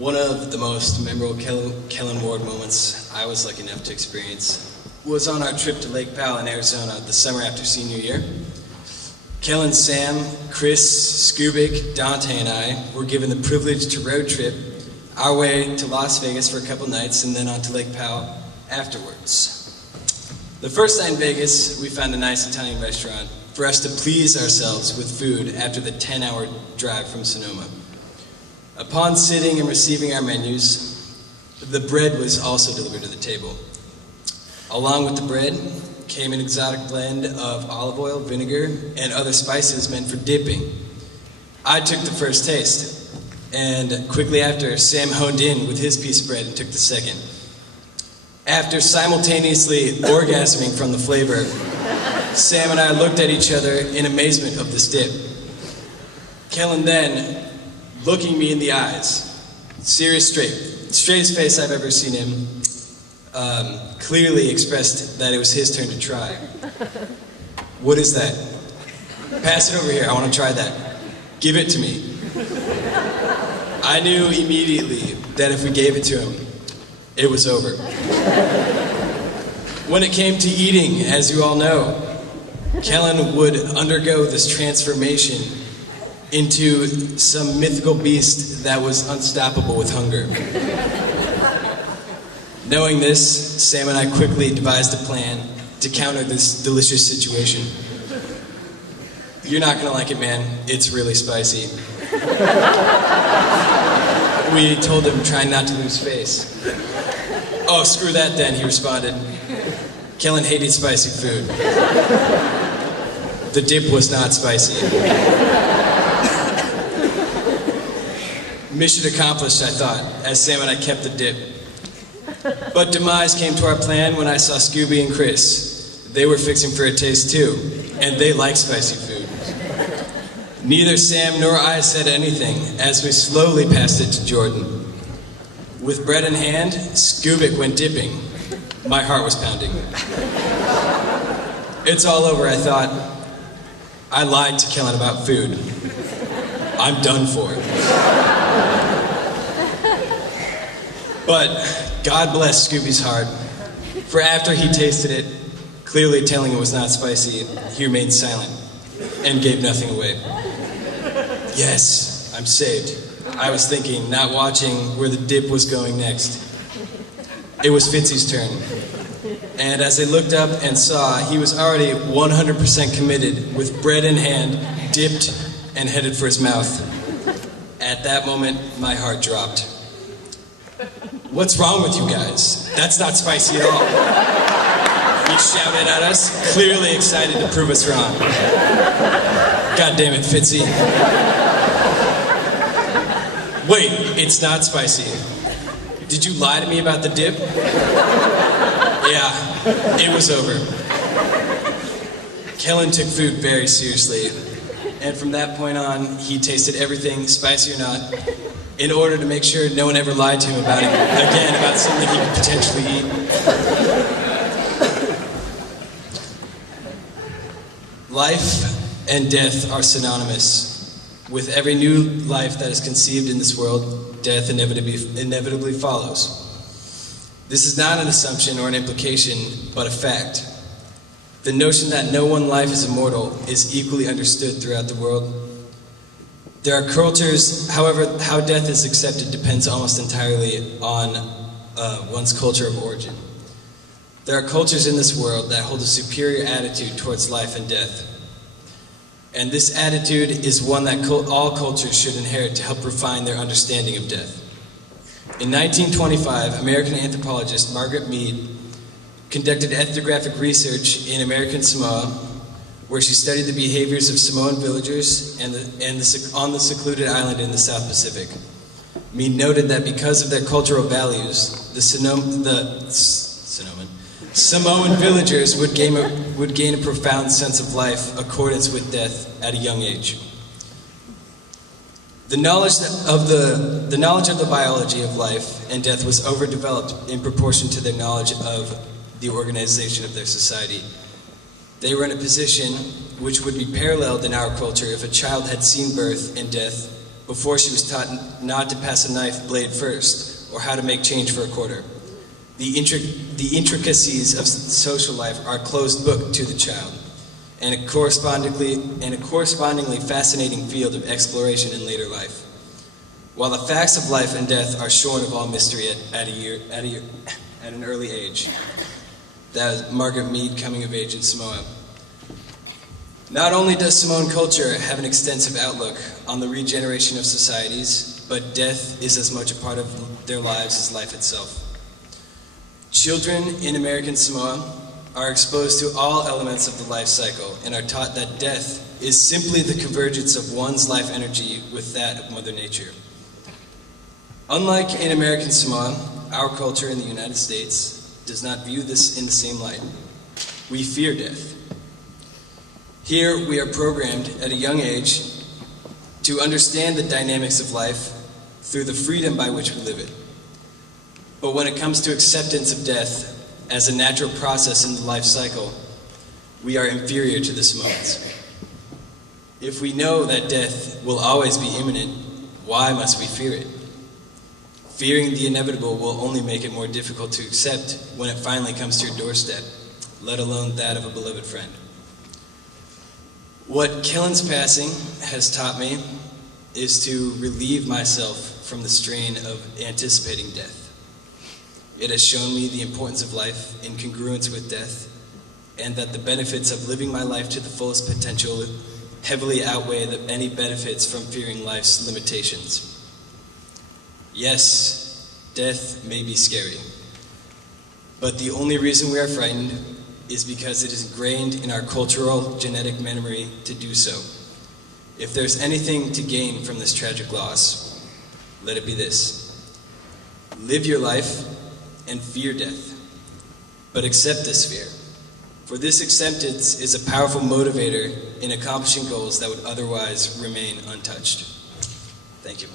One of the most memorable Kellan Ward moments I was lucky enough to experience was on our trip to Lake Powell in Arizona the summer after senior year. Kellan, Sam, Chris, Skubik, Dante, and I were given the privilege to road trip our way to Las Vegas for a couple nights and then on to Lake Powell afterwards. The first night in Vegas, we found a nice Italian restaurant for us to please ourselves with food after the 10-hour drive from Sonoma. Upon sitting and receiving our menus, the bread was also delivered to the table. Along with the bread came an exotic blend of olive oil, vinegar, and other spices meant for dipping. I took the first taste, and quickly after, Sam honed in with his piece of bread and took the second. After simultaneously orgasming from the flavor, Sam and I looked at each other in amazement of this dip. Kellan then, looking me in the eyes, straightest face I've ever seen him, clearly expressed that it was his turn to try. What is that? Pass it over here, I want to try that. Give it to me. I knew immediately that if we gave it to him, it was over. When it came to eating, as you all know, Kellan would undergo this transformation into some mythical beast that was unstoppable with hunger. Knowing this, Sam and I quickly devised a plan to counter this delicious situation. You're not gonna like it, man. It's really spicy. We told him, trying not to lose face. Oh, screw that then, he responded. Kellan hated spicy food. The dip was not spicy. Mission accomplished, I thought, as Sam and I kept the dip. But demise came to our plan when I saw Scooby and Chris. They were fixing for a taste too, and they like spicy food. Neither Sam nor I said anything as we slowly passed it to Jordan. With bread in hand, Skubik went dipping. My heart was pounding. It's all over, I thought. I lied to Kellan about food. I'm done for. But God bless Scooby's heart, for after he tasted it, clearly telling it was not spicy, he remained silent and gave nothing away. Yes, I'm saved. I was thinking, not watching where the dip was going next. It was Fitzy's turn. And as I looked up and saw, he was already 100% committed with bread in hand, dipped, and headed for his mouth. At that moment, my heart dropped. What's wrong with you guys? That's not spicy at all. He shouted at us, clearly excited to prove us wrong. God damn it, Fitzy. Wait, it's not spicy. Did you lie to me about the dip? Yeah, it was over. Kellan took food very seriously, and from that point on, he tasted everything, spicy or not, in order to make sure no one ever lied to him about it again, about something he could potentially eat. Life and death are synonymous. With every new life that is conceived in this world, death inevitably follows. This is not an assumption or an implication, but a fact. The notion that no one life is immortal is equally understood throughout the world. There are cultures, however, how death is accepted depends almost entirely on one's culture of origin. There are cultures in this world that hold a superior attitude towards life and death. And this attitude is one that all cultures should inherit to help refine their understanding of death. In 1925, American anthropologist Margaret Mead conducted ethnographic research in American Samoa, where she studied the behaviors of Samoan villagers on the secluded island in the South Pacific. Mead noted that because of their cultural values, the Samoan villagers would gain a profound sense of life, accordance with death, at a young age. The knowledge of the biology of life and death was overdeveloped in proportion to their knowledge of the organization of their society. They were in a position which would be paralleled in our culture if a child had seen birth and death before she was taught not to pass a knife blade first, or how to make change for a quarter. The intricacies of social life are a closed book to the child, and a correspondingly fascinating field of exploration in later life. While the facts of life and death are shorn of all mystery at an early age. That is Margaret Mead, Coming of Age in Samoa. Not only does Samoan culture have an extensive outlook on the regeneration of societies, but death is as much a part of their lives as life itself. Children in American Samoa are exposed to all elements of the life cycle and are taught that death is simply the convergence of one's life energy with that of Mother Nature. Unlike in American Samoa, our culture in the United States does not view this in the same light. We fear death. Here we are programmed at a young age to understand the dynamics of life through the freedom by which we live it. But when it comes to acceptance of death as a natural process in the life cycle, we are inferior to the Samoans. If we know that death will always be imminent, why must we fear it? Fearing the inevitable will only make it more difficult to accept when it finally comes to your doorstep, let alone that of a beloved friend. What Kellan's passing has taught me is to relieve myself from the strain of anticipating death. It has shown me the importance of life in congruence with death, and that the benefits of living my life to the fullest potential heavily outweigh any benefits from fearing life's limitations. Yes, death may be scary, but the only reason we are frightened is because it is ingrained in our cultural genetic memory to do so. If there's anything to gain from this tragic loss, let it be this: live your life and fear death, but accept this fear. For this acceptance is a powerful motivator in accomplishing goals that would otherwise remain untouched. Thank you.